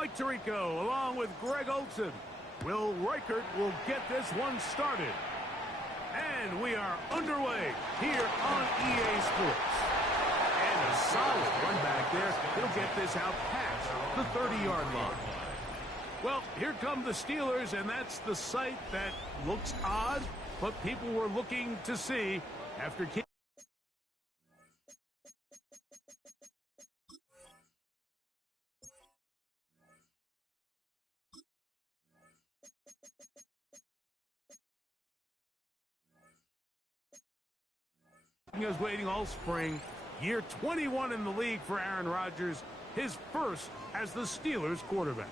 Mike Tirico along with Greg Olson. Will Reichert will get this one started. And we are underway here on EA Sports. And a solid run back there. He'll get this out past the 30-yard line. Well, here come the Steelers, and that's the sight that looks odd, but people were looking to see after kicking. He was waiting all spring. Year 21 in the league for Aaron Rodgers. His first as the Steelers quarterback.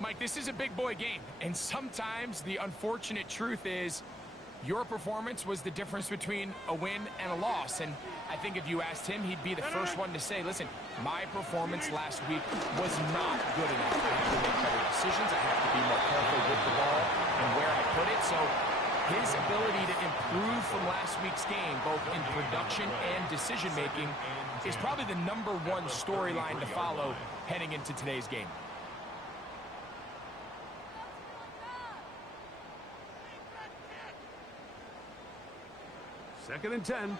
Mike, this is a big boy game. And sometimes the unfortunate truth is your performance was the difference between a win and a loss. And I think if you asked him, he'd be the first one to say, listen, my performance last week was not good enough. I have to make better decisions. I have to be more careful with the ball and where I put it. So his ability to improve from last week's game, both in production and decision-making, is probably the #1 storyline to follow heading into today's game. Second and 10.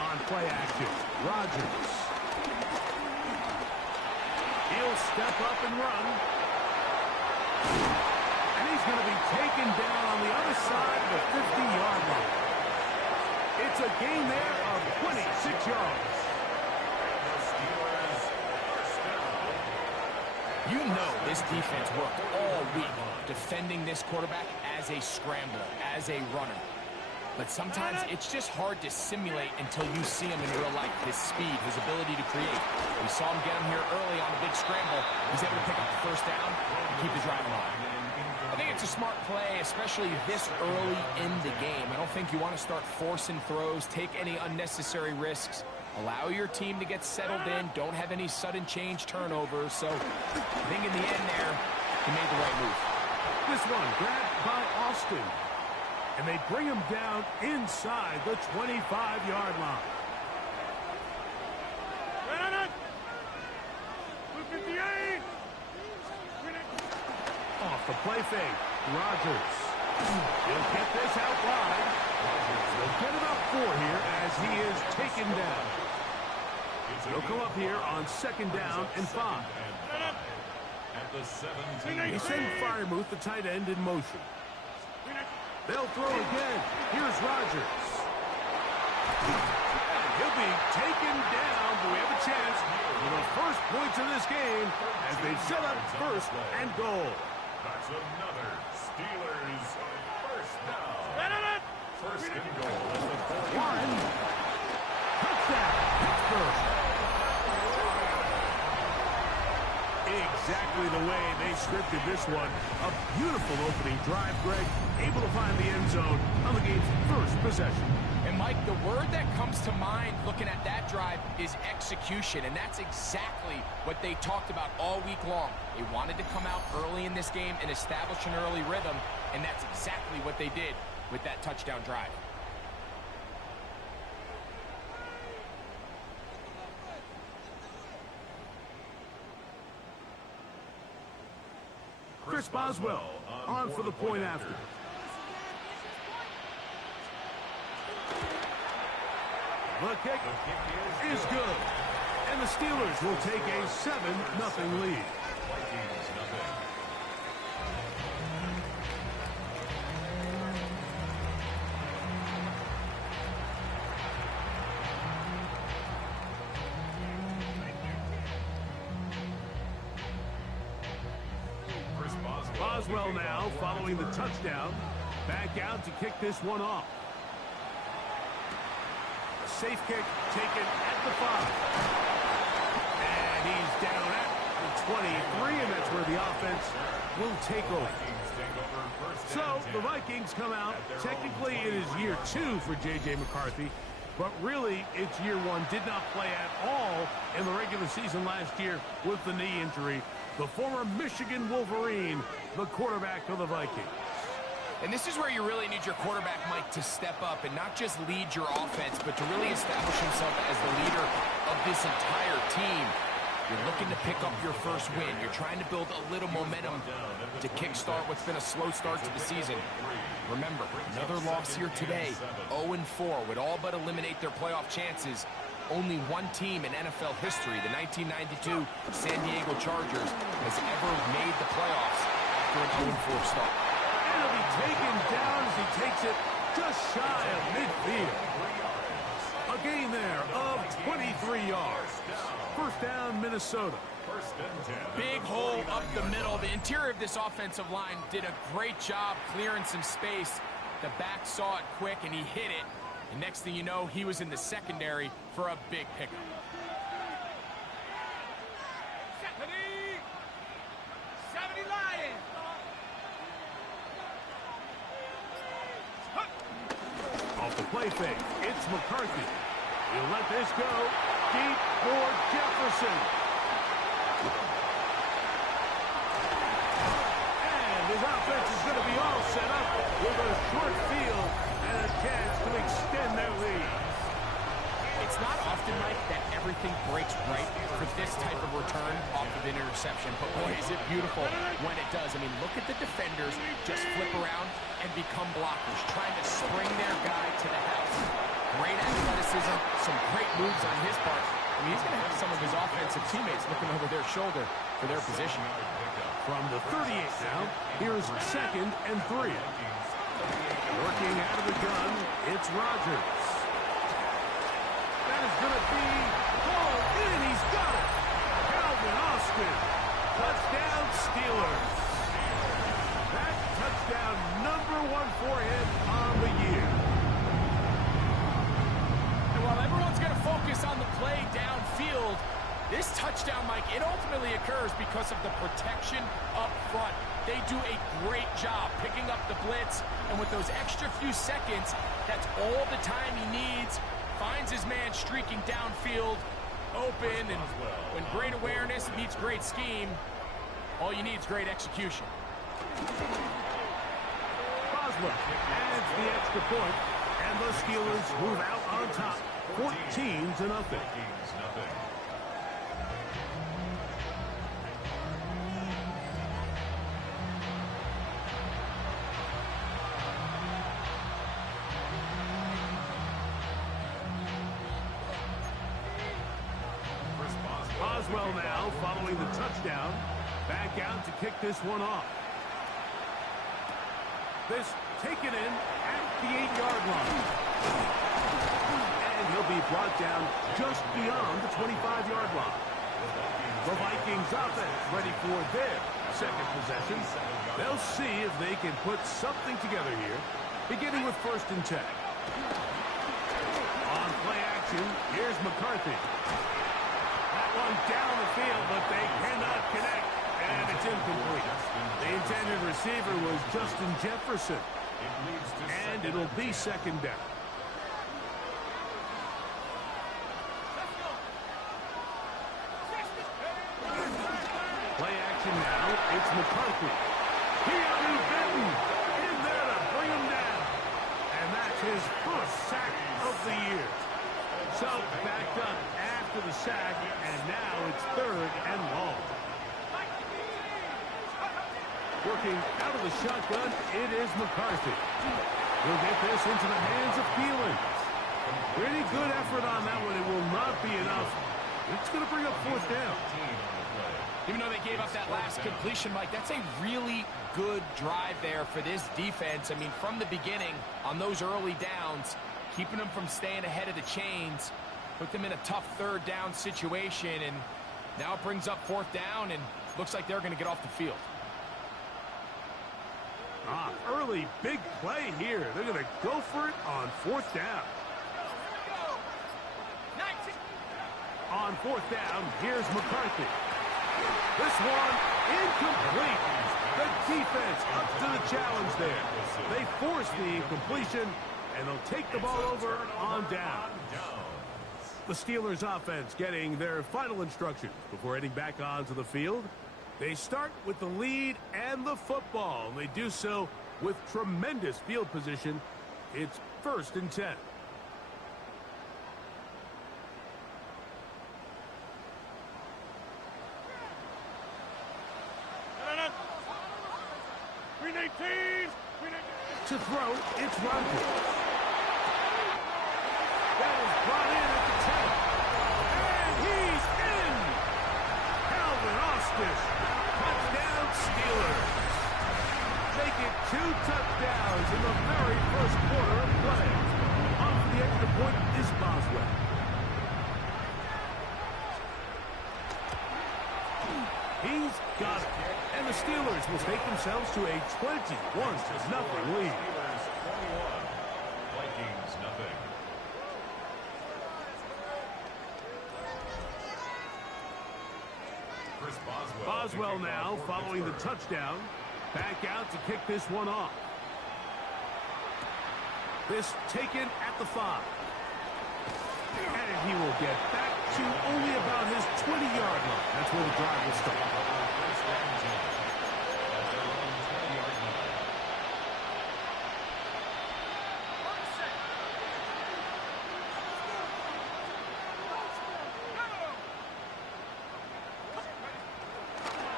On play action, Rodgers. He'll step up and run. And he's going to be taken down on the other side of the 50-yard line. It's a gain there of 26 yards. You know this defense worked all week defending this quarterback as a scrambler, as a runner. But sometimes it's just hard to simulate until you see him in real life. His speed, his ability to create. We saw him get him here early on a big scramble. He's able to pick up the first down and keep the drive alive. I think it's a smart play, especially this early in the game. I don't think you want to start forcing throws, take any unnecessary risks. Allow your team to get settled in. Don't have any sudden change turnovers. So I think in the end there, he made the right move. This one grabbed by Austin. And they bring him down inside the 25-yard line. Off the play fake, Rodgers. He'll get this out wide. He'll get about 4 here as he is taken down. He'll come up here on second down and 5. He sent Freiermuth, the tight end, in motion. They'll throw again. Here's Rodgers. And he'll be taken down, but we have a chance for the first points of this game as they set up first and goal. That's another Steelers first down. First and goal at the 40. Warren. Touchdown. Pittsburgh. Exactly the way they scripted this one. A beautiful opening drive, Greg. Able to find the end zone on the game's first possession. And, Mike, the word that comes to mind looking at that drive is execution, and that's exactly what they talked about all week long. They wanted to come out early in this game and establish an early rhythm, and that's exactly what they did with that touchdown drive. Chris Boswell on for the point after. The kick is good. And the Steelers will take a 7-0 lead. Boswell now following the touchdown. Back out to kick this one off. A safe kick taken at the 5. And he's down at the 23, and that's where the offense will take over. So the Vikings come out. Technically it is year 2 for J.J. McCarthy, but really it's year 1. Did not play at all in the regular season last year with the knee injury. The former Michigan Wolverine, the quarterback of the Vikings. And this is where you really need your quarterback, Mike, to step up and not just lead your offense, but to really establish himself as the leader of this entire team. You're looking to pick up your first win. You're trying to build a little momentum to kickstart what's been a slow start to the season. Remember, another loss here today, 0-4, would all but eliminate their playoff chances. Only one team in NFL history, the 1992 San Diego Chargers, has ever made the playoffs after an 0-4 start. It'll be taken down as he takes it just shy of midfield. A gain there of 23 yards. First down, Minnesota. Big hole up the middle. The interior of this offensive line did a great job clearing some space. The back saw it quick, and he hit it. And next thing you know, he was in the secondary for a big pickup. Off the play fake, it's McCarthy. He'll let this go deep for Jefferson. And his offense is going to be all set up with a short field and a chance to extend their lead. It's not often, Mike, that everything breaks right for this type of return off of an interception. But boy, is it beautiful when it does. I mean, look at the defenders just flip around and become blockers, trying to spring their guy to the house. Great athleticism, some great moves on his part. I mean, he's going to have some of his offensive teammates looking over their shoulder for their position. From the 38 now, here's 2nd and 3. Working out of the gun, it's Rodgers. That is going to be hauled in. He's got it. Calvin Austin. Touchdown, Steelers. That touchdown number 1 for him on the year. And while everyone's going to focus on the play downfield, this touchdown, Mike, it ultimately occurs because of the protection up front. They do a great job picking up the blitz, and with those extra few seconds, that's all the time he needs. Finds his man streaking downfield, open, and when great awareness meets great scheme, all you need is great execution. Boswell adds the extra point, and the Steelers move out on top, 14-0. Boswell now following the touchdown. Back out to kick this one off. This taken in at the 8-yard line. And he'll be brought down just beyond the 25-yard line. The Vikings offense ready for their second possession. They'll see if they can put something together here, beginning with 1st and 10. On play action, here's McCarthy. One down the field, but they cannot connect, and it's incomplete. The intended receiver was Justin Jefferson, and it'll be 2nd down. Play action now, it's McCarthy. Keanu Benton in there to bring him down, and that's his first sack of the year. So backed up after the sack, and now it's 3rd and long. Working out of the shotgun, it is McCarthy. He'll get this into the hands of Thielen. Pretty good effort on that one. It will not be enough. It's going to bring up 4th down. Even though they gave up that last completion, Mike, that's a really good drive there for this defense. I mean, from the beginning, on those early downs, keeping them from staying ahead of the chains, put them in a tough 3rd down situation, and now it brings up 4th down, and looks like they're going to get off the field. Early big play here. They're going to go for it on 4th down. On 4th down, here's McCarthy. This one incomplete. The defense up to the challenge there. They force the incompletion, and they'll take the ball over on down. The Steelers offense getting their final instructions before heading back onto the field. They start with the lead and the football. They do so With tremendous field position, it's 1st and 10. To throw, it's Rodgers. That is brought in at the 10. And he's in! Calvin Austin. Touchdown Steelers. Make it 2 touchdowns in the very first quarter of play. On for the extra point is Boswell. He's got it. And the Steelers will take themselves to a 21-0 lead. Steelers 21, Vikings nothing. Chris Boswell now following the touchdown. Back out to kick this one off. This taken at the 5. And he will get back to only about his 20-yard line. That's where the drive will start.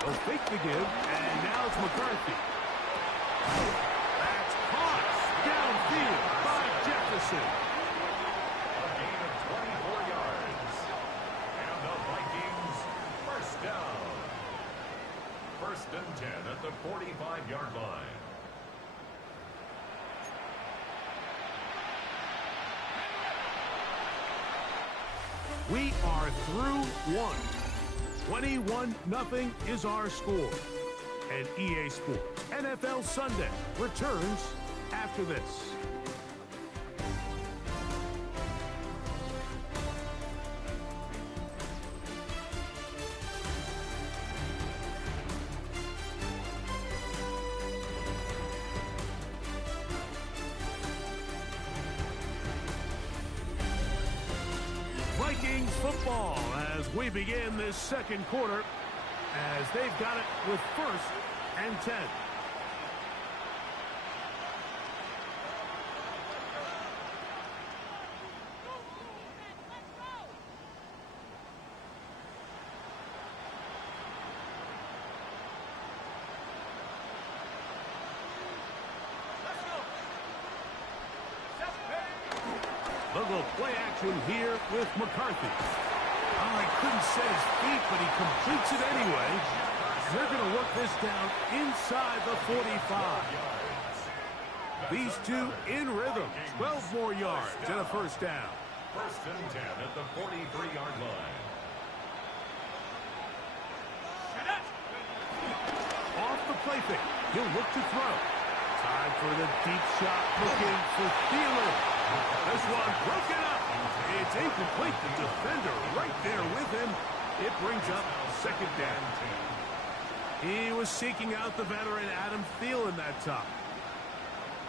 They'll fake the give, and now it's McCarthy. That's caught downfield by Jefferson. A gain of 24 yards. And the Vikings, 1st down. 1st and 10 at the 45-yard line. We are through 1. 21-0 is our score. And EA Sports NFL Sunday returns after this. Vikings football as we begin this second quarter, as they've got it with 1st and 10. They'll go play action here with McCarthy. Oh, he couldn't set his feet, but he completes it anyway. They're going to work this down inside the 45. These two in rhythm. 12 more yards and a 1st down. 1st and 10 at the 43-yard line. Off the play fake. He'll look to throw. Time for the deep shot, looking for Thielen. This one broken up. It's incomplete. The defender right there with him. It brings up 2nd down. He was seeking out the veteran Adam Thielen that time.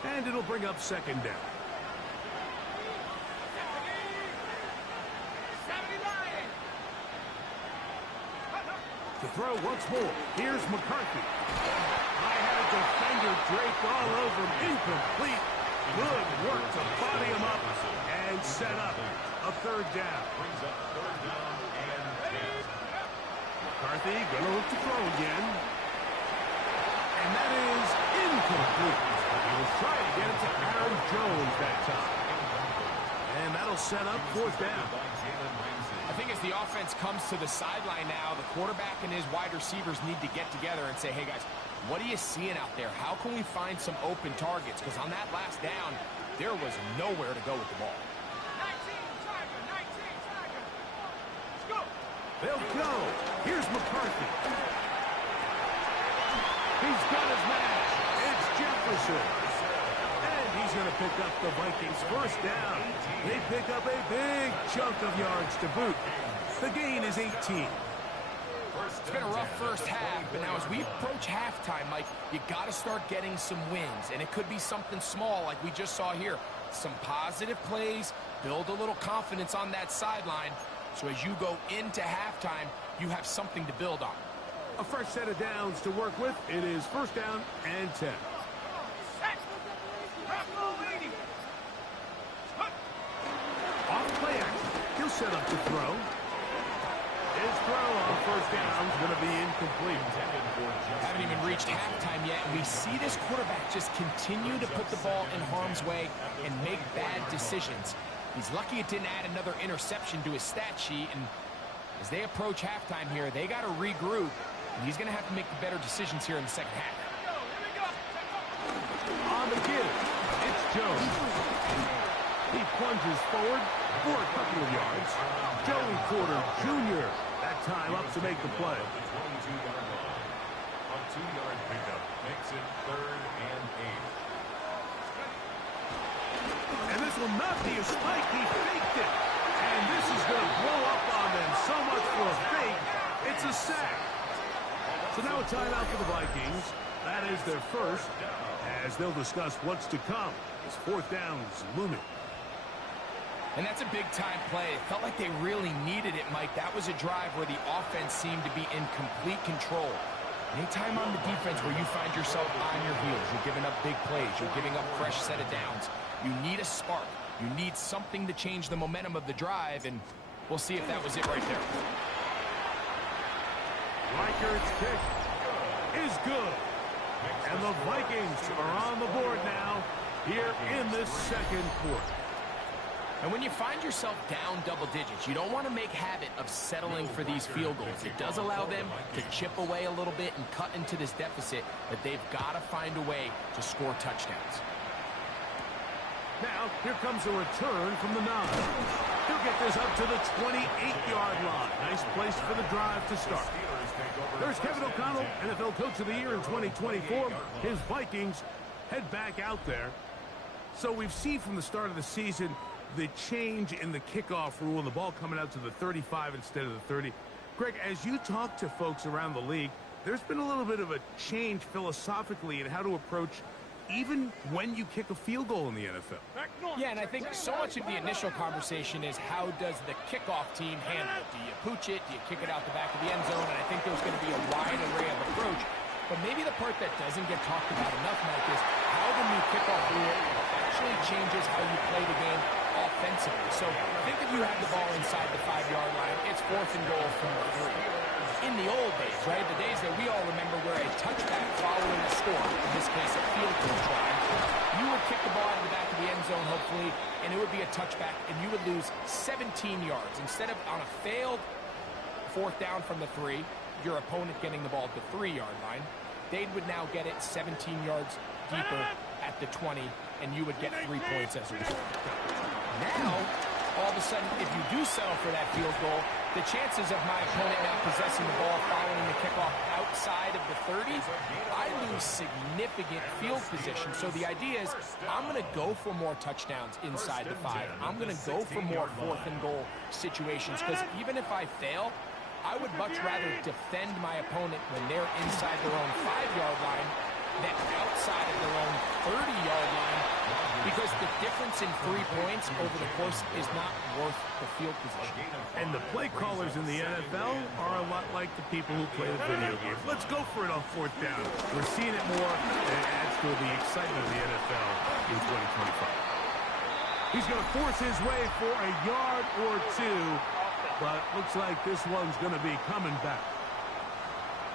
And it'll bring up 2nd down. To throw once more. Here's McCarthy. I had a defender draped all over him. Incomplete. Good work to body him up and set up a 3rd down. Brings up 3rd down and 10. McCarthy going to look to throw again. And that is incomplete. He was trying to get it to Aaron Jones that time. And that'll set up 4th down. I think as the offense comes to the sideline now, the quarterback and his wide receivers need to get together and say, hey, guys, what are you seeing out there? How can we find some open targets? Because on that last down, there was nowhere to go with the ball. 19, Tiger, 19, Tiger. Let's go. They'll go. Here's McCarthy. He's got his man. It's Jefferson. And he's going to pick up the Vikings' 1st down. They pick up a big chunk of yards to boot. The gain is 18. It's been a rough first half, but now as we approach halftime, Mike, you got to start getting some wins, and it could be something small like we just saw here. Some positive plays, build a little confidence on that sideline, so as you go into halftime, you have something to build on. A fresh set of downs to work with. It is 1st down and 10. Off play action. He'll set up the throw. His throw on first down is going to be incomplete. Haven't even reached halftime yet, and we see this quarterback just continue to put the ball in harm's way and make bad decisions. He's lucky it didn't add another interception to his stat sheet, and as they approach halftime here, they got to regroup, and he's going to have to make the better decisions here in the second half. On the give, it's Jones. He plunges forward for a couple of yards. Joey Porter Jr. that time up to make the play. The 22-yard line. A 2-yard pickup makes it 3rd and 8. And this will not be a spike. He faked it. And this is going to blow up on them. So much for a fake. It's a sack. So now a timeout for the Vikings. That is their first, as they'll discuss what's to come as fourth down is looming. And that's a big-time play. It felt like they really needed it, Mike. That was a drive where the offense seemed to be in complete control. Anytime on the defense where you find yourself on your heels, you're giving up big plays, you're giving up fresh set of downs, you need a spark. You need something to change the momentum of the drive, and we'll see if that was it right there. Reichert's kick is good. And the Vikings are on the board now here in this second quarter. And when you find yourself down double digits, you don't want to make habit of settling for these field goals. It does allow them to chip away a little bit and cut into this deficit, but they've got to find a way to score touchdowns. Now, here comes a return from the 9. He'll get this up to the 28-yard line. Nice place for the drive to start. There's Kevin O'Connell, NFL Coach of the Year in 2024. His Vikings head back out there. So we've seen from the start of the season the change in the kickoff rule and the ball coming out to the 35 instead of the 30. Greg, as you talk to folks around the league, there's been a little bit of a change philosophically in how to approach even when you kick a field goal in the NFL. Yeah, and I think so much of the initial conversation is how does the kickoff team handle it? Do you pooch it? Do you kick it out the back of the end zone? And I think there's going to be a wide array of approach. But maybe the part that doesn't get talked about enough, Mike, is how the new kickoff rule actually changes how you play the game offensively. So think if you have the ball inside the 5-yard line, it's 4th and goal from the 3. In the old days, right, the days that we all remember where a touchback following a score, in this case a field goal drive, you would kick the ball out of the back of the end zone, hopefully, and it would be a touchback, and you would lose 17 yards. Instead of on a failed 4th down from the 3, your opponent getting the ball at the 3-yard line, they would now get it 17 yards deeper at the 20, and you would get 3 points as a result. Now, all of a sudden, if you do settle for that field goal, the chances of my opponent now possessing the ball following the kickoff outside of the 30, I lose significant field position. So the idea is I'm going to go for more touchdowns inside the 5. I'm going to go for more 4th and goal situations, because even if I fail, I would much rather defend my opponent when they're inside their own 5-yard line than outside of their own 30-yard line, because the difference in 3 points over the course is not worth the field position. And the play callers in the NFL are a lot like the people who play the video games. Let's go for it on 4th down. We're seeing it more, and it adds to the excitement of the NFL in 2025. He's going to force his way for a yard or 2, but looks like this one's going to be coming back.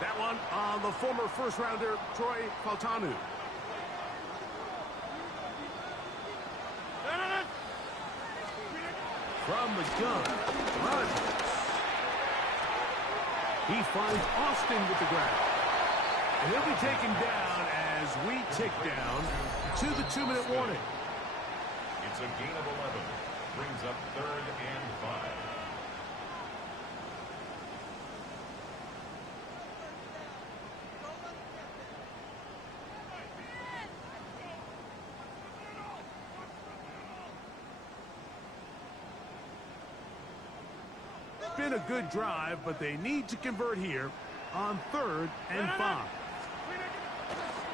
That one on the former first-rounder, Troy Fautanu. From the gun, Rodgers. He finds Austin with the grab. And he'll be taken down as we tick down to the 2-minute warning. It's a gain of 11. Brings up 3rd and 5. Been a good drive, but they need to convert here on 3rd and 5.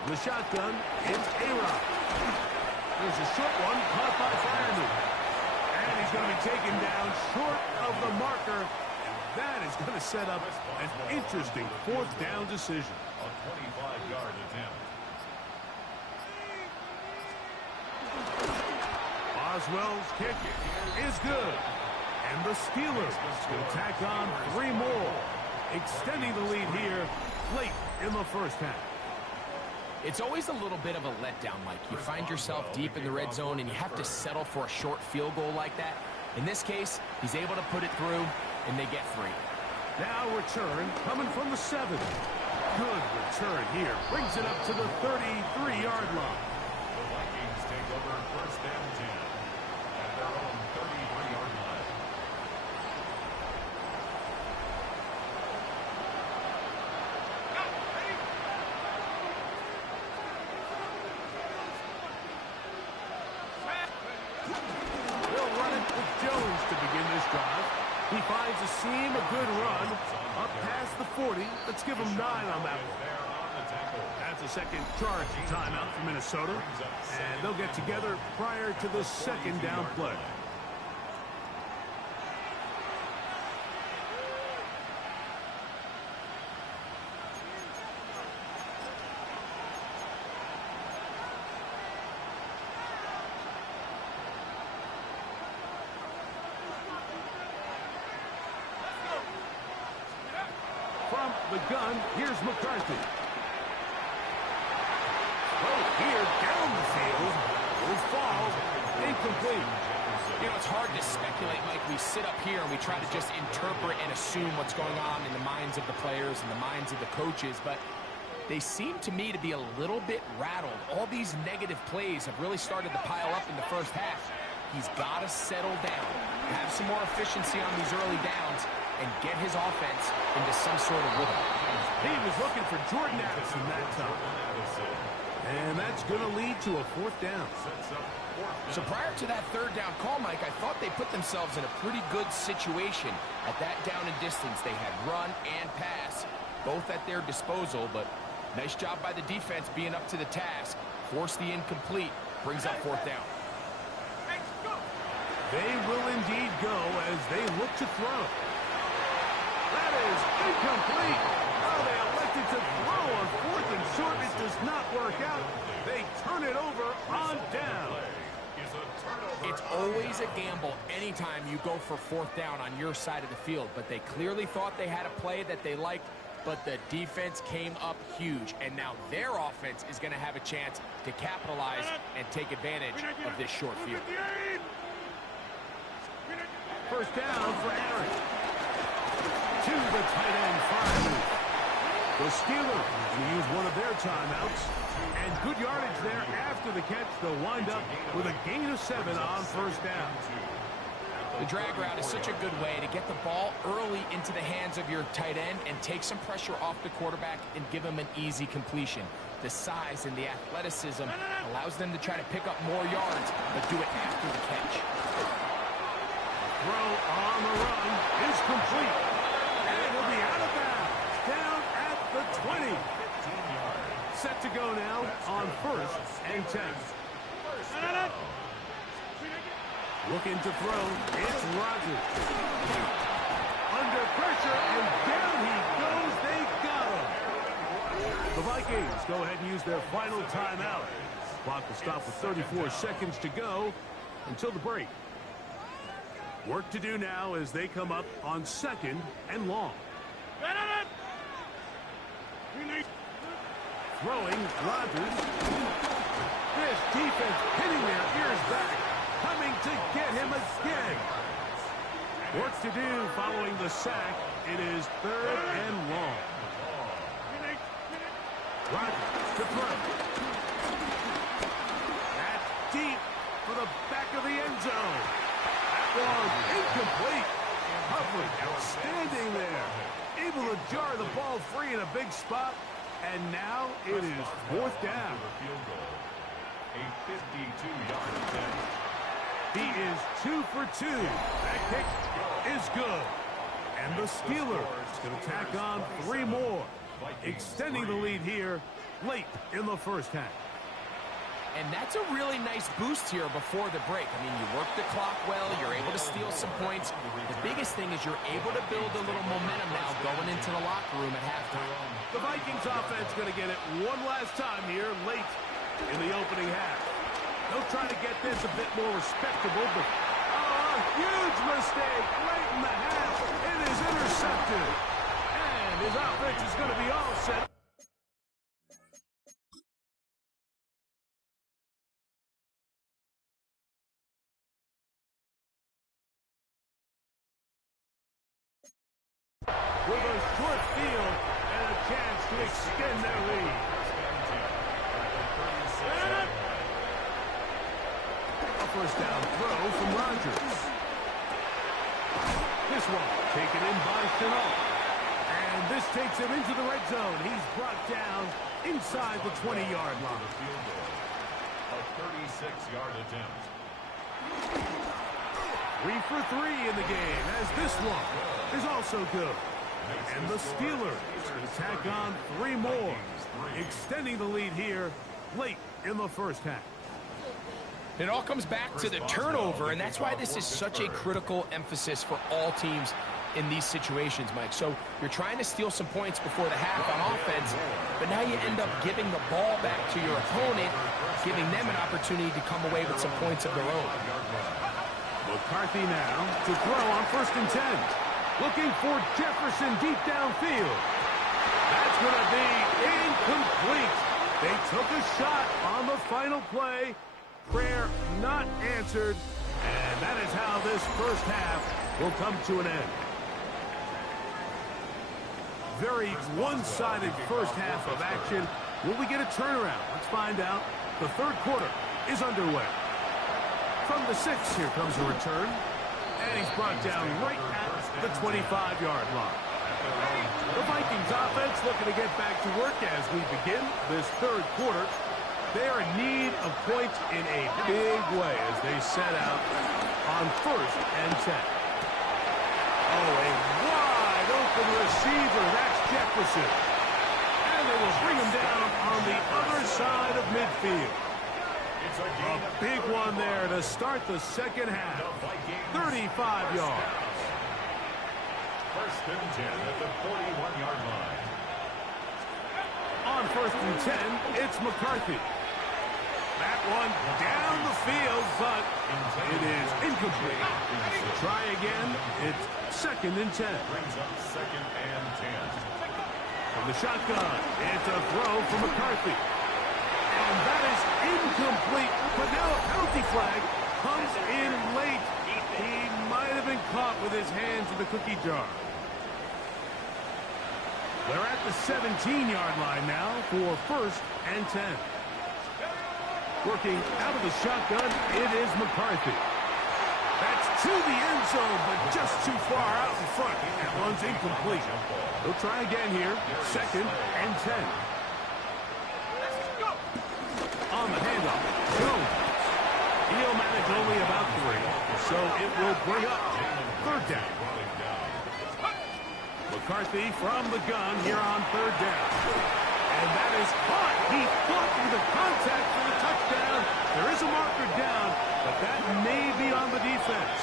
The shotgun, it's A-Rod. There's a short one caught by Fireman. And he's going to be taken down short of the marker. And that is going to set up an interesting 4th down decision. A 25-yard attempt. Maxwell's kick is good. And the Steelers will tack on 3 more, extending the lead here late in the first half. It's always a little bit of a letdown, Mike. You find yourself deep in the red zone, and you have to settle for a short field goal like that. In this case, he's able to put it through, and they get 3. Now return coming from the 7. Good return here. Brings it up to the 33-yard line. The Vikings take over first and 10 at their own 33-yard line. They'll run it with Jones to begin this drive. He finds a seam, a good run, up past the 40. Let's give him 9 on that one. That's a second charge timeout for Minnesota, and they'll get together prior to the second down play. From the gun, here's McCarthy. Oh, here down the field will fall incomplete. You know, it's hard to speculate, Mike. We sit up here and we try to just interpret and assume what's going on in the minds of the players and the minds of the coaches, but they seem to me to be a little bit rattled. All these negative plays have really started to pile up in the first half. He's got to settle down, have some more efficiency on these early downs, and get his offense into some sort of rhythm. He was looking for Jordan Addison that time. And that's going to lead to a 4th down. So prior to that 3rd down call, Mike, I thought they put themselves in a pretty good situation. At that down and distance, they had run and pass, both at their disposal, but nice job by the defense being up to the task. Force the incomplete, brings up 4th down. They will indeed go as they look to throw. That is incomplete. Oh, they elected to throw on 4th and short. It does not work out. They turn it over on down. It's always a gamble anytime you go for 4th down on your side of the field, but they clearly thought they had a play that they liked, but the defense came up huge, and now their offense is going to have a chance to capitalize and take advantage of this short field. First down for Aaron. To the tight end fire. The Steelers will use one of their timeouts. And good yardage there after the catch. They'll wind up with a gain of 7 on first down. The drag route is such a good way to get the ball early into the hands of your tight end and take some pressure off the quarterback and give him an easy completion. The size and the athleticism allows them to try to pick up more yards, but do it after the catch. Throw on the run is complete. And he'll be out of bounds. Down at the 20. Set to go now on 1st and 10. Looking to throw. It's Rodgers. Under pressure, and down he goes. They got him. The Vikings go ahead and use their final timeout. Clock will stop with 34 seconds to go until the break. Work to do now as they come up on 2nd and long. Throwing, Rodgers. This defense pinning their ears back, coming to get him again. Work to do following the sack. It is 3rd and long. Rodgers to throw. That's deep for the back of the end zone. That was incomplete. Coverage outstanding there. Able to jar the ball free in a big spot. And now it is 4th down. A 52-yard attempt. He is 2 for 2. That kick is good. And the Steelers going to tack on 3 more, extending the lead here late in the first half. And that's a really nice boost here before the break. I mean, you work the clock well, you're able to steal some points. The biggest thing is you're able to build a little momentum now going into the locker room at halftime. The Vikings offense going to get it one last time here late in the opening half. They'll try to get this a bit more respectable, but a huge mistake late in the half. It is intercepted. And his offense is going to be all set. With a short field and a chance to extend their lead. A first down throw from Rodgers. This one taken in by Chenault. And this takes him into the red zone. He's brought down inside the 20-yard line. A 36-yard attempt. 3 for 3 in the game, as this one is also good. And the Steelers tack on 3 more, extending the lead here late in the first half. It all comes back to the turnover, and that's why this is such a critical emphasis for all teams in these situations, Mike. So you're trying to steal some points before the half on offense, but now you end up giving the ball back to your opponent, giving them an opportunity to come away with some points of their own. McCarthy now to throw on 1st and 10. Looking for Jefferson deep downfield. That's going to be incomplete. They took a shot on the final play. Prayer not answered. And that is how this first half will come to an end. Very one-sided first half of action. Will we get a turnaround? Let's find out. The third quarter is underway. From the 6, here comes a return. And he's brought down right at the 25-yard line. The Vikings offense looking to get back to work as we begin this third quarter. They are in need of points in a big way as they set out on 1st and 10. Oh, a wide open receiver. That's Jefferson. And they will bring him down on the other side of midfield. A big one there to start the second half. 35 yards. 1st and 10 at the 41-yard line. On 1st and 10, it's McCarthy. That one down the field, but it is incomplete. Try again. It's 2nd and 10. Brings up 2nd and 10. From the shotgun, it's a throw from McCarthy. And that is incomplete. But now a penalty flag comes in late. He might have been caught with his hands in the cookie jar. They're at the 17-yard line now for 1st and 10. Working out of the shotgun, it is McCarthy. That's to the end zone, but just too far out in front. That one's incomplete. They'll try again here. 2nd and 10. On the handoff, Jones. He'll manage only about 3, so it will bring up 3rd down. McCarthy from the gun here on 3rd down. And that is caught. He fought through the contact for the touchdown. There is a marker down, but that may be on the defense.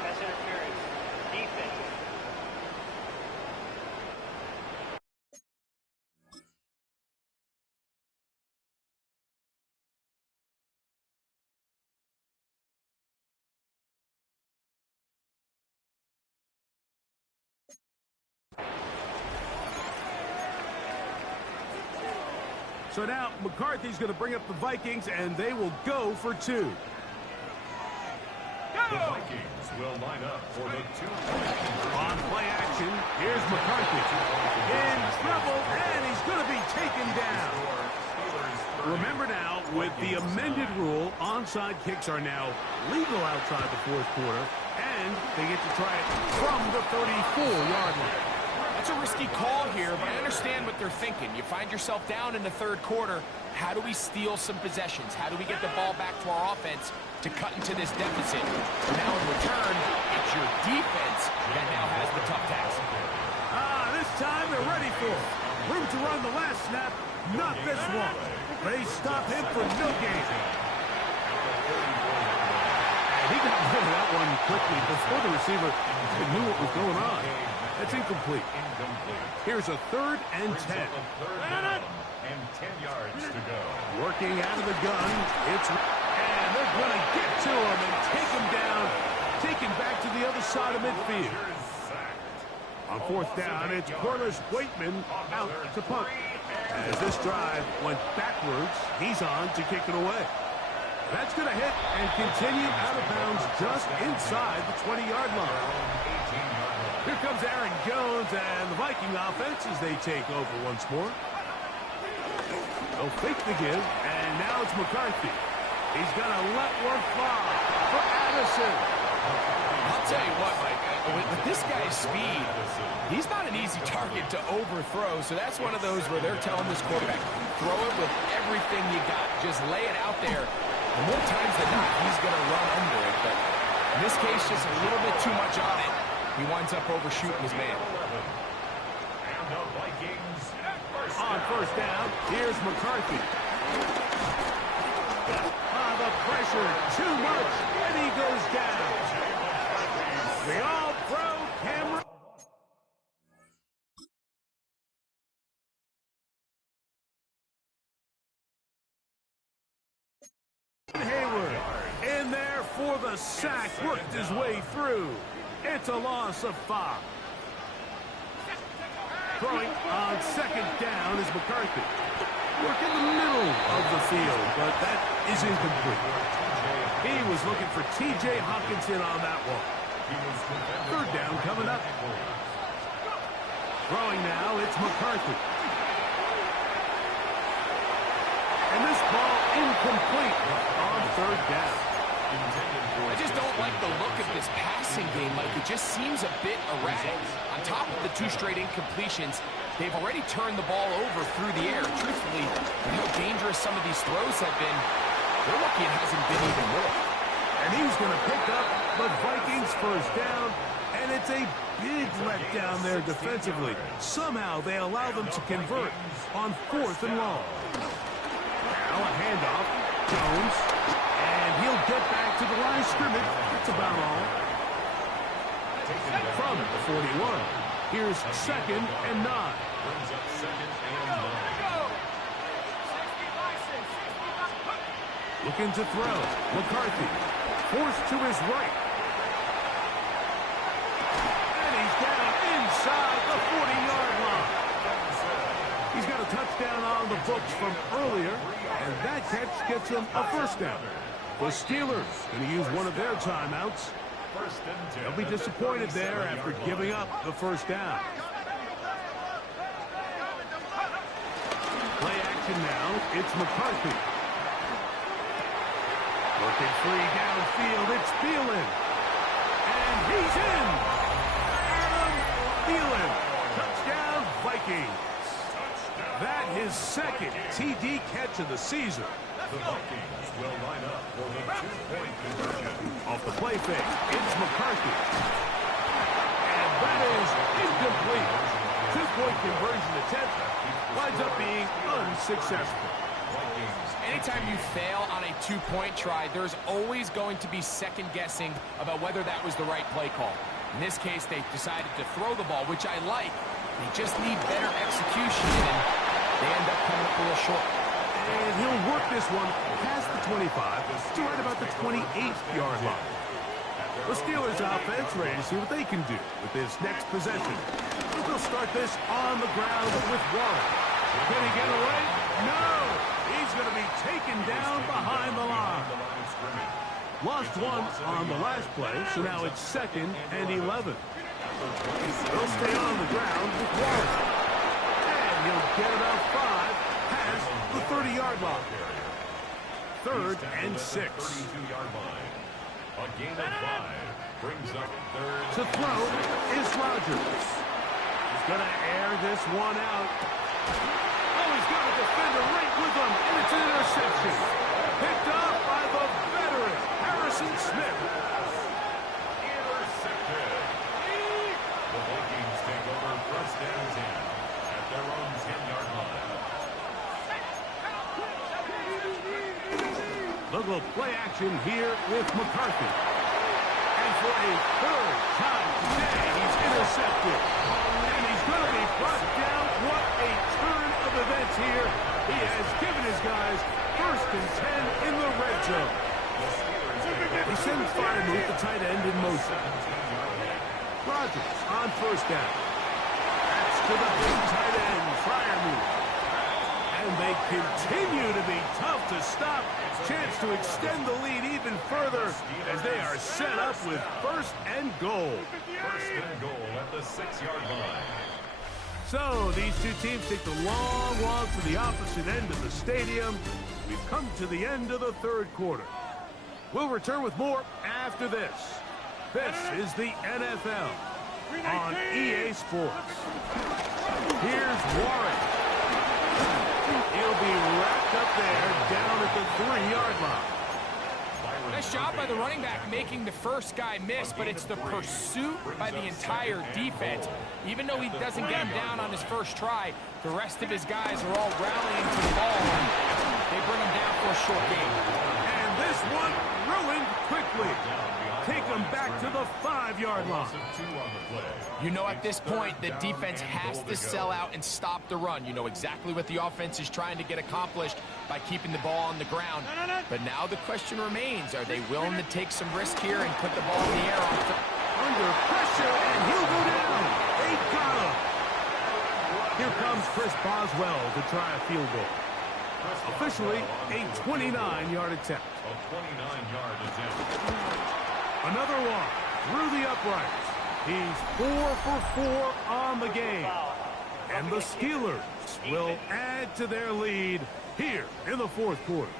Pass interference. Defense. So now McCarthy's going to bring up the Vikings, and they will go for 2. The Vikings will line up for the 2-point conversion. On play action, here's McCarthy. In trouble, and he's going to be taken down. Remember now, with the amended rule, onside kicks are now legal outside the 4th quarter, and they get to try it from the 34-yard line. That's a risky call here, but I understand what they're thinking. You find yourself down in the 3rd quarter. How do we steal some possessions? How do we get the ball back to our offense to cut into this deficit? Now in return, it's your defense that now has the tough task. This time they're ready for it. Room to run the last snap, not this one. They stop him for no gain. And he got rid of that one quickly before the receiver knew what was going on. That's It's incomplete. Here's a 3rd and 10. And 10 yards to go. Working out of the gun. And they're going to get to him and take him down. Take him back to the other side of midfield. On 4th down, it's Corliss Waitman out to punt. As this drive went backwards, he's on to kick it away. That's going to hit and continue out of bounds just inside the 20-yard line. Here comes Aaron Jones and the Viking offense as they take over once more. They'll fake the give, and now it's McCarthy. He's going to let one fly for Addison. I'll tell you what, Mike, with this guy's speed, he's not an easy target to overthrow, so that's one of those where they're telling this quarterback, throw it with everything you got. Just lay it out there. And more times than not, he's going to run under it, but in this case, just a little bit too much on it. He winds up overshooting his man. And the Vikings on 1st down, here's McCarthy. The pressure, too much, and he goes down. The all-pro Cameron. Hayward in there for the sack, worked his way through. It's a loss of 5. Throwing on 2nd down is McCarthy. Work in the middle of the field, but that is incomplete. He was looking for T.J. Hawkinson on that one. 3rd down coming up. Throwing now, it's McCarthy. And this ball incomplete on 3rd down. I just don't like the look of this passing game, Mike. It just seems a bit erratic. On top of the 2 straight incompletions, they've already turned the ball over through the air. Truthfully, with how dangerous some of these throws have been, they're lucky it hasn't been even more. And he's going to pick up the Vikings 1st down, and it's a big letdown there defensively. Somehow they allow them to convert on 4th and long. Now a handoff, Jones, and he'll get back to the line of scrimmage. That's about all. From the 41, here's 2nd and 9. brings up 2nd and 9. Looking to throw. McCarthy forced to his right. And he's down inside the 40-yard line. He's got a touchdown on the books from earlier, and that catch gets him a 1st down. The Steelers going to use one of their timeouts. They'll be disappointed there after giving up the 1st down. Play action now. It's McCarthy. Working free downfield. It's Thielen. And he's in. Adam Thielen. Touchdown, Vikings. That his 2nd TD catch of the season. The Vikings will line up for the 2-point conversion. Off the play fake, it's McCarthy. And that is incomplete. 2-point conversion attempt winds up being unsuccessful. Anytime you fail on a 2-point try, there's always going to be second guessing about whether that was the right play call. In this case, they decided to throw the ball, which I like. They just need better execution, and they end up coming up a little short. And he'll work this one past the 25 to right about the 28-yard line. The Steelers offense ready to see what they can do with this next possession. They'll start this on the ground with Warren. Can he get away? No! He's going to be taken down behind the line. Lost one on the last play, so now it's 2nd and 11. They'll stay on the ground with Warren. And he'll get about 5 past the 30-yard line. 3rd and 6. 32-yard line. A gain of 5 brings up 3rd. To throw is Rodgers. He's going to air this one out. Oh, he's got a defender right with him, and it's an interception. Picked up by the veteran, Harrison Smith. Intercepted. The Vikings take over 1st and 10 at their own 10-yard line. Look at play action here with McCarthy. And for a 3rd time today, he's intercepted. on first down. That's to the big tight end, Freiermuth. And they continue to be tough to stop. Chance to extend the lead even further as they are set up with first and goal. First and goal at the 6-yard line. So these two teams take the long walk to the opposite end of the stadium. We've come to the end of the third quarter. We'll return with more after this. This is the NFL on EA Sports. Here's Warren. He'll be wrapped up there down at the 3-yard line. Nice job by the running back making the first guy miss, but it's the pursuit by the entire defense. Even though he doesn't get him down on his first try, the rest of his guys are all rallying to the ball. They bring him down for a short game. And this one ruined quickly. Take him back to the 5-yard line. You know, at this point, the defense has to sell out and stop the run. You know exactly what the offense is trying to get accomplished by keeping the ball on the ground. But now the question remains, are they willing to take some risk here and put the ball in the air? Under pressure, and he'll go down. They got him. Here comes Chris Boswell to try a field goal. Officially, a 29-yard attempt. A 29-yard attempt. Another one through the uprights. He's 4 for 4 on the game. And the Steelers will add to their lead here in the fourth quarter.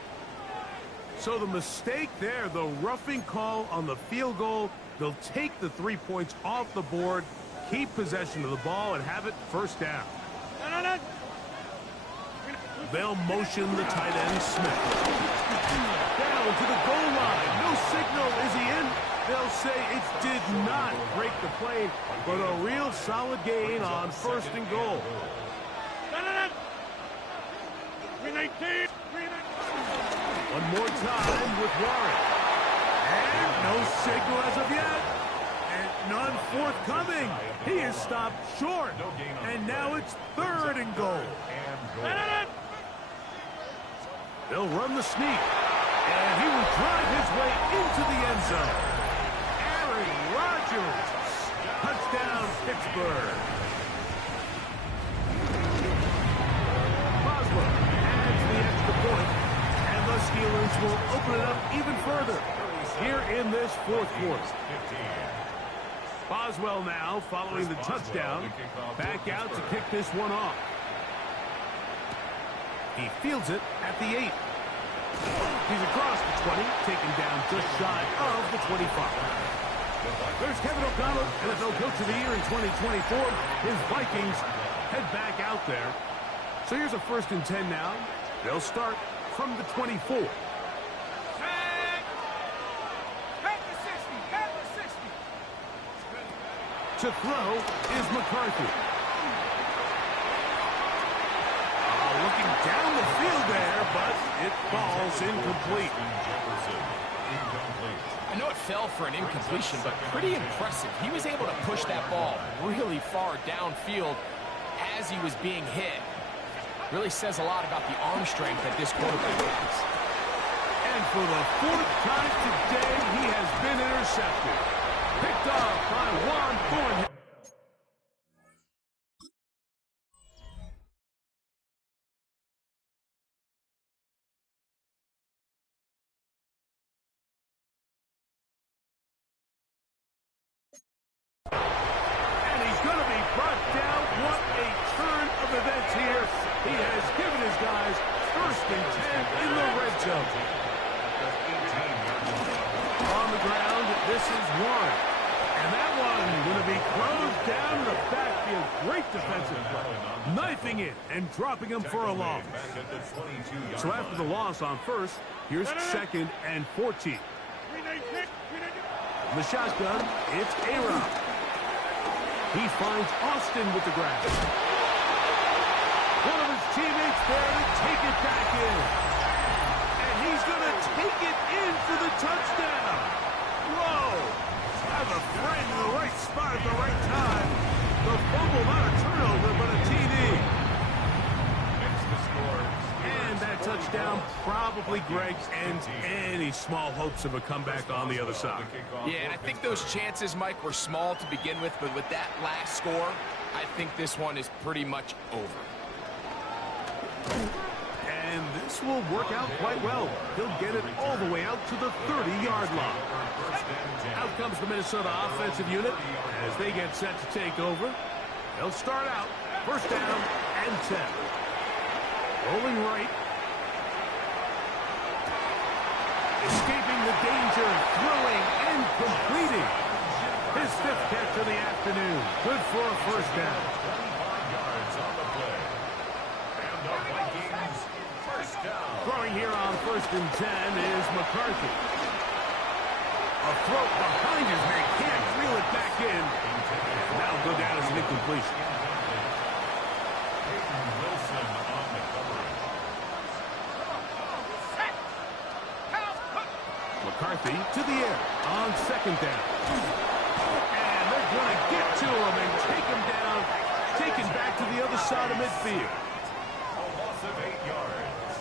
So the mistake there, the roughing call on the field goal, they'll take the 3 points off the board, keep possession of the ball, and have it first down. They'll motion the tight end, Smith. Down to the goal line. No signal. Is he in? They'll say it did not break the play, but a real solid gain on first and goal. One more time with Warren. And no signal as of yet. And none forthcoming. He is stopped short. And now it's third and goal. They'll run the sneak. And he will drive his way into the end zone. Aaron Rodgers. Touchdown, Pittsburgh. Boswell adds the extra point. And the Steelers will open it up even further here in this fourth quarter. Boswell now, following the touchdown, back out to kick this one off. He fields it at the 8. He's across the 20, taken down just shy of the 25. There's Kevin O'Connell, NFL Coach of the Year in 2024. His Vikings head back out there. So here's a 1st and 10 now. They'll start from the 24. To throw is McCarthy. Looking down the field there, but it falls incomplete. I know it fell for an incompletion, but pretty impressive. He was able to push that ball really far downfield as he was being hit. Really says a lot about the arm strength that this quarterback has. And for the 4th time today, he has been intercepted. Picked off by Juan Thornhill. And he's going to be brought down. What a turn of events here. He has given his guys 1st and 10 in the red zone. On the ground, this is Warren. And that one going to be closed down in the backfield. Great defensive play. Knifing it and dropping him for a loss. So after the loss on first, here's 2nd and 14. From the shotgun, it's A-Rob. He finds Austin with the grab. One of his teammates there to take it back in. And he's going to take it in for the touchdown. Whoa. Have a friend in the right spot at the right time. The fumble, not a turnover, but a TD. And that touchdown down probably, Greg, ends any small hopes of a comeback on the other side. Yeah, and I think those chances, Mike, were small to begin with, but with that last score, I think this one is pretty much over. And this will work out quite well. He'll get it all the way out to the 30-yard line. Out comes the Minnesota offensive unit as they get set to take over. They'll start out first down and 10. Rolling right. Escaping the danger, throwing and completing. His fifth catch of the afternoon. Good for a first down. 25 yards on the play. And the Vikings first down. Throwing here on first and 10 is McCarthy. A throw behind his man, can't reel it back in. That'll go down as an incompletion. Wilson on the coverage. McCarthy to the air on second down. And they're going to get to him and take him down, taken back to the other side of midfield. A loss of 8 yards.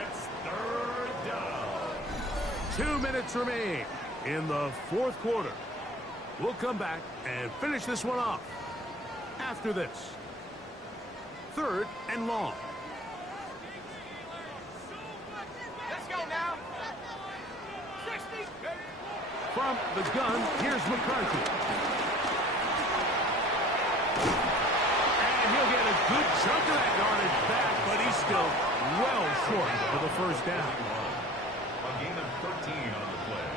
It's third down. 2 minutes remain in the fourth quarter. We'll come back and finish this one off after this. Third and long. Let's go now. 60. From the gun, here's McCarthy. And he'll get a good chunk of that yardage back, but he's still well short of the first down. A gain of 13 on the play.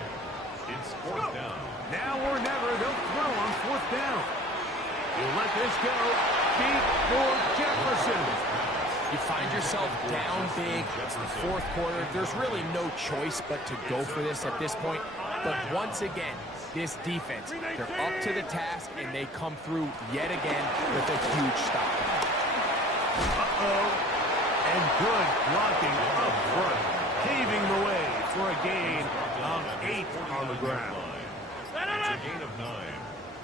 It's fourth down. Now or never, they'll throw on fourth down. He'll let this go. Deep for Jefferson. You find yourself down big. It's the fourth quarter. There's really no choice but to go for this at this point. But once again, this defense, they're up to the task, and they come through yet again with a huge stop. Uh-oh. And good blocking up front, paving the way for a gain of 8 on the ground. It's a gain of 9.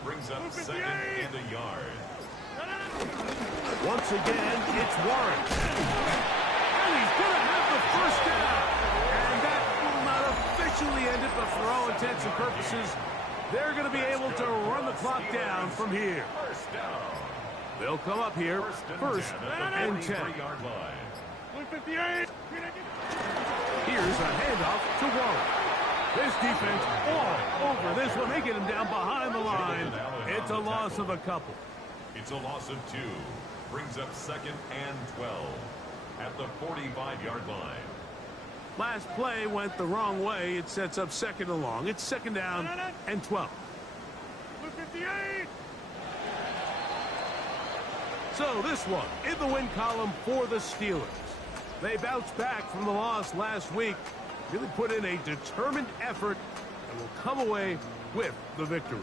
Brings up second and a yard. Once again, it's Warren. And he's going to have the first down. And that will not officially end it, but for all intents and purposes, they're going to be able to run the clock down from here. First down. They'll come up here first and 10. 43-yard line. 158. Here's a handoff to Warren. This defense all over this one. They get him down behind the line. It's a loss of a couple. It's a loss of 2. Brings up second and 12 at the 45-yard line. Last play went the wrong way. It sets up second and long. It's second down and 12. 158. So this one in the win column for the Steelers. They bounced back from the loss last week. Really put in a determined effort and will come away with the victory.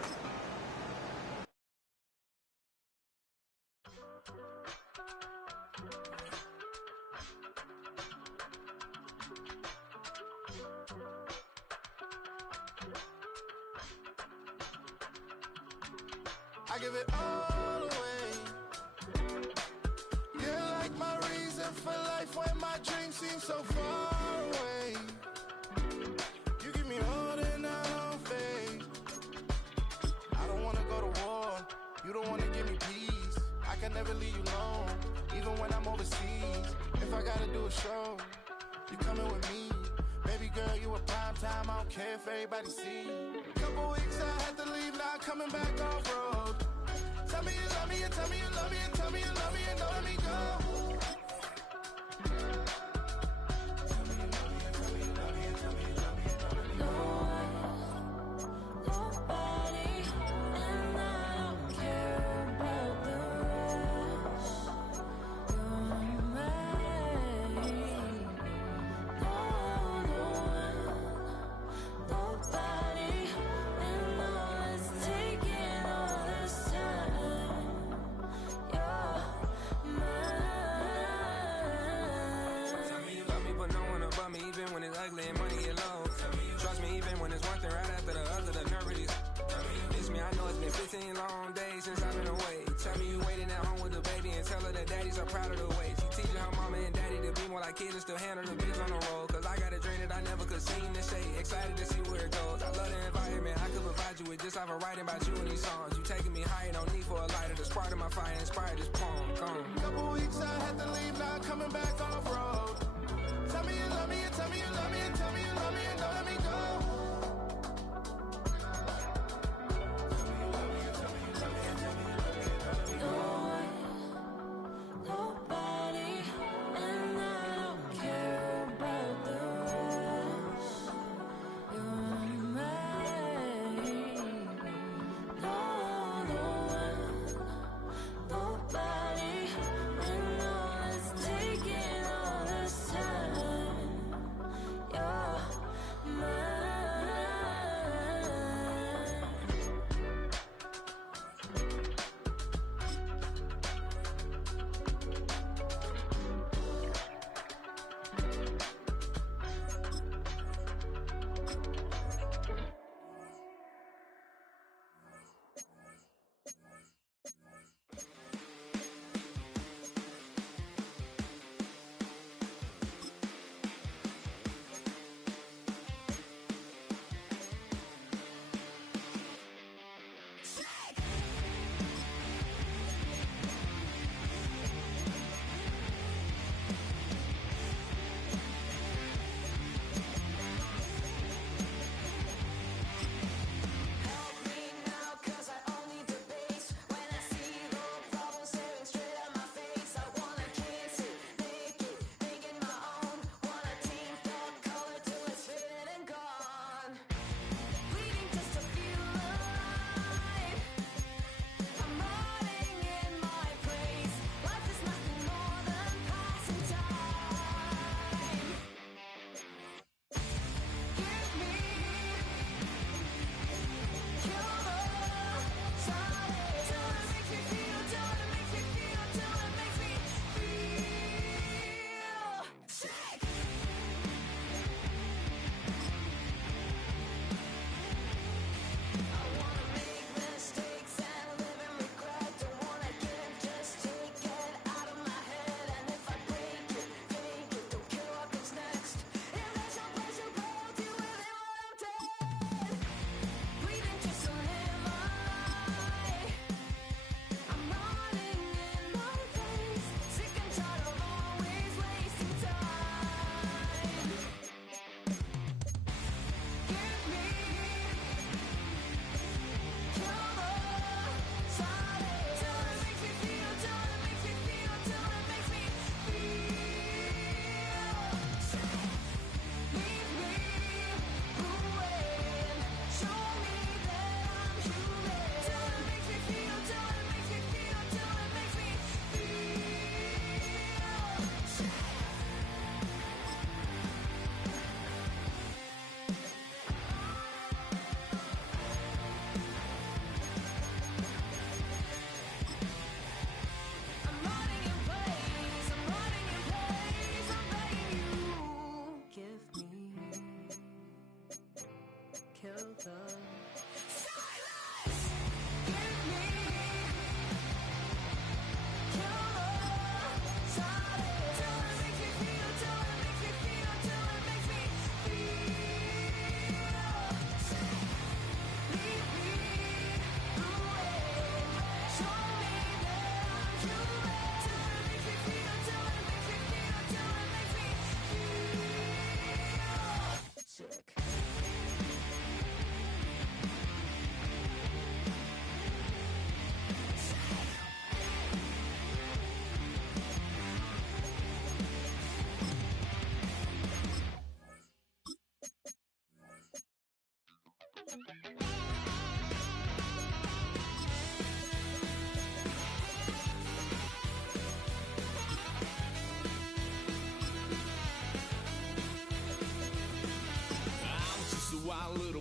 I give it all away. You're like my reason for life when my dreams seem so far away. You give me holding out on faith. I don't wanna go to war. You don't wanna give me peace. I can never leave you alone, even when I'm overseas. If I gotta do a show, you coming with me. Baby girl, you a prime time. I don't care if everybody see. Couple weeks I had to leave, now I'm coming back off road. Tell me you love me, and tell me you love me, and tell me you love me, and don't let me go. like kids and still handle the biz on the road. Cause I got a dream that I never could sing and say. Excited to see where it goes. I love the environment. I could provide you with just off of writing about you in these songs. You taking me higher, no need for a lighter. The spark of my fire inspired this poem. Gone. Couple weeks I had to leave, now coming back off road. Tell me you love me, and tell me you love me, and tell me you love me, and don't let me go.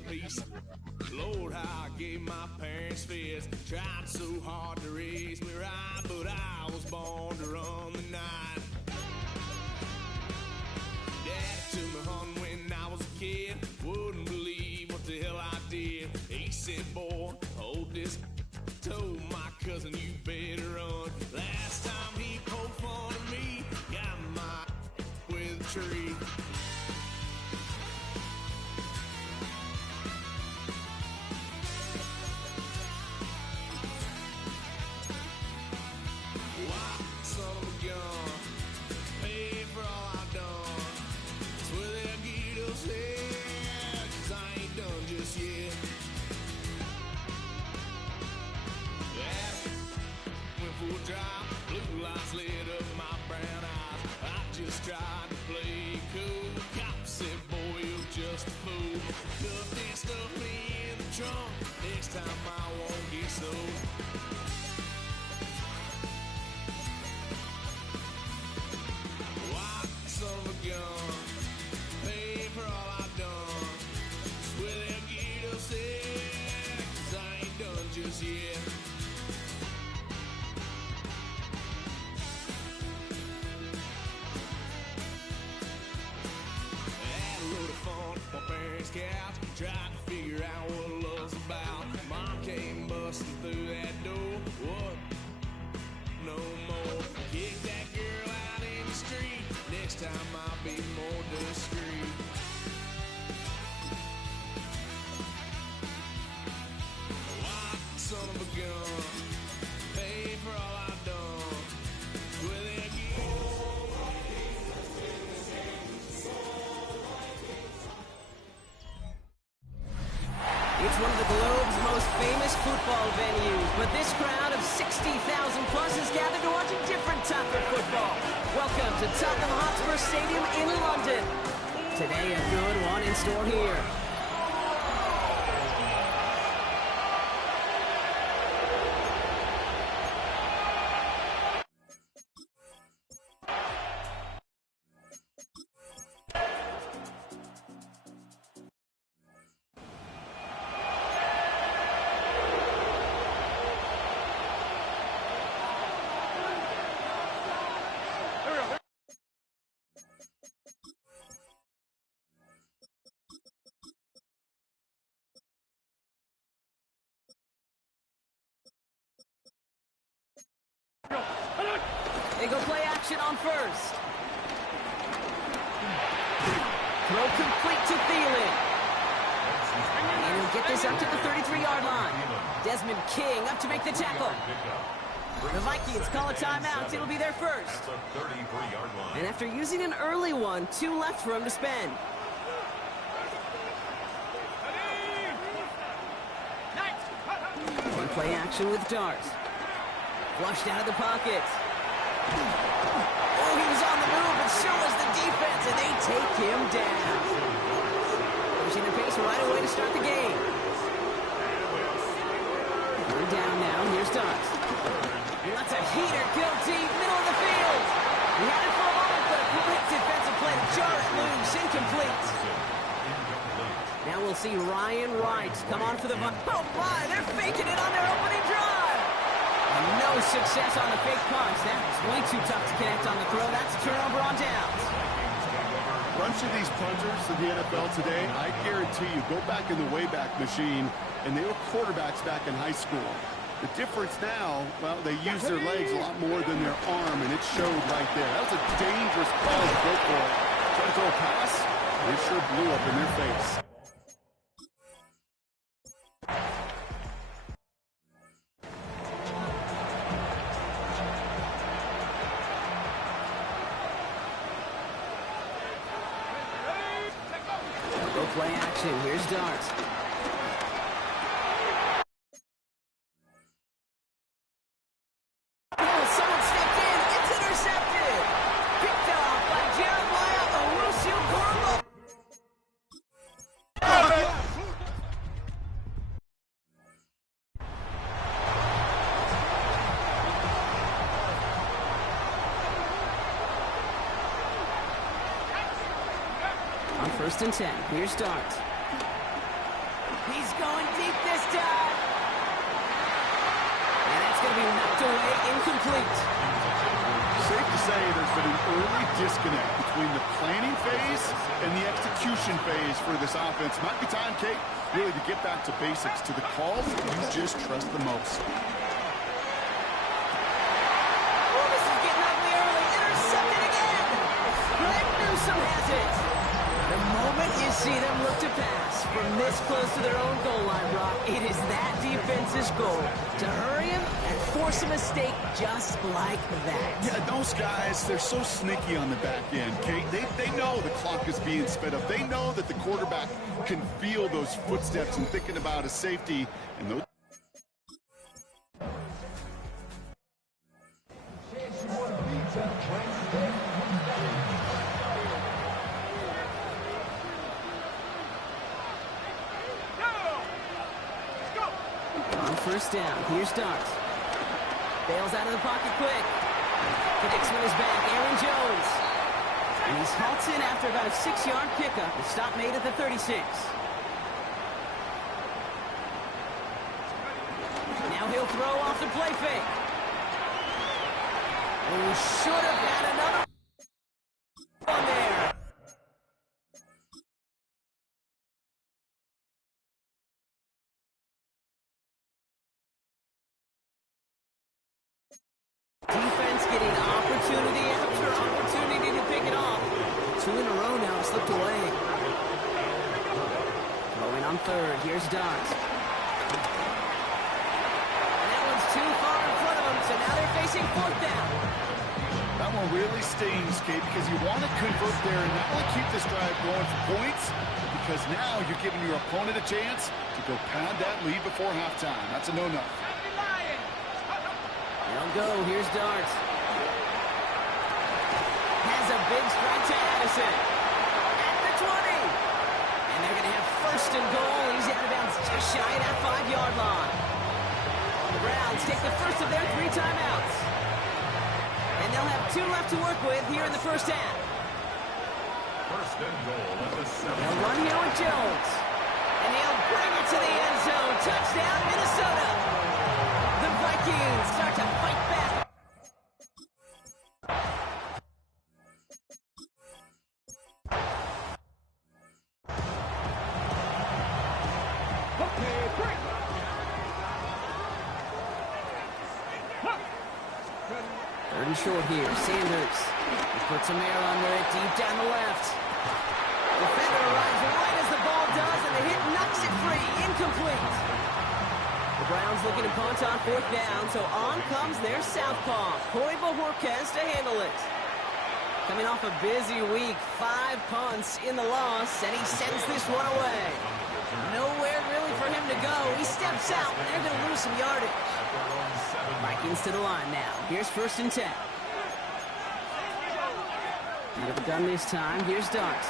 piece. Lord, how I gave my parents fits. Tried so hard to raise me right, but I was born to run the night. Dad took me hunting when I was a kid. Wouldn't believe what the hell I did. He said, boy, hold this. Told my cousin, you better run. Last time he poked fun at me, got my with just tried to play cool. Cop said, boy, you're just a fool. Cuffed and stuffed me in the trunk. Next time I won't get so. White son of a gun. Pay for all I've done. Well, they'll get upset, 'cause I ain't done just yet. Had a load of fun at my parents' couch. Tried to figure out what love's about. Mom came busting through that door. What? No more. Kick that girl out in the street. Next time I'll be more discreet. White son of a gun. Pay for all I've done. Well, they'll get. It's one of the globe's most famous football venues, but this crowd of 60,000 plus is gathered to watch a different type of football. Welcome to Tottenham Hotspur Stadium in London. Today, a good one in store here. They go play action on first. Throw complete to Thielen. And he'll get this up to the 33-yard line. Desmond King up to make the tackle. The Vikings call a timeout. It'll be their first. And after using an early one, 2 left for him to spend. One play action with Dart. Flushed out of the pocket. Oh, he was on the move, but so was the defense, and they take him down. Pushing the pace right away to start the game. We're down now. Here's Dart. That's a heater, go deep, middle of the field. He had it for a moment, but a quick defensive play to jar it loose, incomplete. Now we'll see Ryan Wright come on for the... Oh, my, they're faking it on their opening drive. And no success on the fake punch. That's way too tough to connect on the throw. That's a turnover on downs. A bunch of these punters in the NFL today, I guarantee you, go back in the Wayback Machine, and they were quarterbacks back in high school. The difference now, well, they use their legs a lot more than their arm, and it showed right there. That was a dangerous ball to go for. Try to throw a pass, it sure blew up in their face. Go play action. Here's Dart. Someone stepped in. It's intercepted. Picked off by Jeremiah Owusu-Koramoah. On 1st and 10, here's Dart. He's going deep this time. And that's going to be knocked away, incomplete. Safe to say there's been an early disconnect between the planning phase and the execution phase for this offense. Might be time, Kate, really to get back to basics, to the calls you just trust the most. Oh, this is getting ugly early. Intercepted again. Greg Newsome has it. The moment you see them look to pass from this close to their own goal line, Brock, it is that defense's goal to hurry him and force a mistake just like that. Yeah, those guys, they're so sneaky on the back end, Kate. They know the clock is being sped up. They know that the quarterback can feel those footsteps and thinking about his safety. And those... first down. Here's Starks. Bails out of the pocket quick. Connects with his back, Aaron Jones. And he's halted after about a 6-yard pickup. The stop made at the 36. Now he'll throw off the play fake. Oh, should have had another one there. Defense getting opportunity after opportunity to pick it off. 2 in a row now, slipped away. Going on third, here's Dodds. And that one's too far in front of them, so now they're facing 4th down. That one really stings, Kate, because you want to convert there and not only keep this drive going for points, because now you're giving your opponent a chance to go pad that lead before halftime. That's a no-no. They'll go. Here's Darts. Has a big strike to Addison. At the 20. And they're going to have 1st and goal. He's out of bounds just shy of that 5-yard line. The Browns take the first of their 3 timeouts. And they'll have 2 left to work with here in the first half. 1st and goal at the 7. They'll run here with Jones. And he'll bring it to the end zone. Touchdown, Minnesota. The Vikings start to fight back. Third and short here. Sanders. He puts some air under it deep down the left. Defender arrives right as the ball does, and the hit knocks it free. Incomplete. The Browns looking to punt on 4th down, so on comes their southpaw, Corey Bojorquez, to handle it. Coming off a busy week, 5 punts in the loss, and he sends this one away. Nowhere really for him to go. He steps out, and they're going to lose some yardage. Vikings to the line now. Here's 1st and 10. Out of the gun this time. Here's Dart.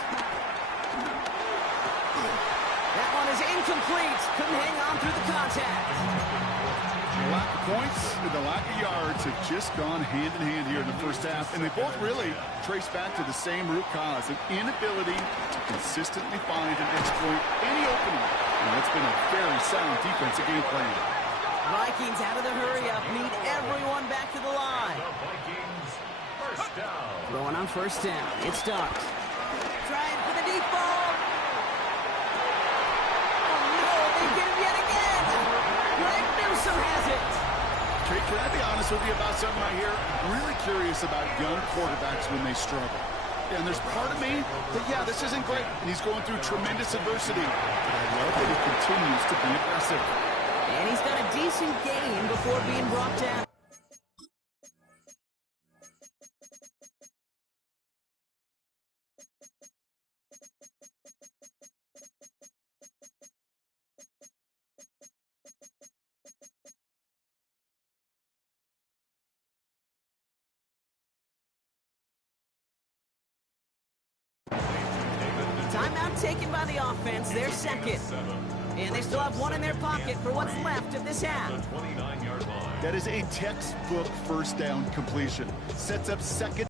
That one is incomplete. Couldn't hang on through the contact. The lack of points and the lack of yards have just gone hand in hand here in the first half, and they both really trace back to the same root cause, an inability to consistently find and exploit any opening. And that's been a very sound defensive game plan. Vikings out of the hurry-up, need everyone back to the line. The Vikings, 1st down. Going on 1st down, it's Dart. Trying for the deep ball. Oh no, they get him yet again. Greg Newsome has it. Kate, can I be honest with you about something right here? I'm really curious about young quarterbacks when they struggle. And there's part of me that, yeah, this isn't great. And he's going through tremendous adversity. But I love that he continues to be aggressive. And he's got a decent game before being brought down. Timeout taken by the offense, their 2nd. And they still have 1 in their pocket for what's left of this half. That is a textbook 1st down completion. Sets up 2nd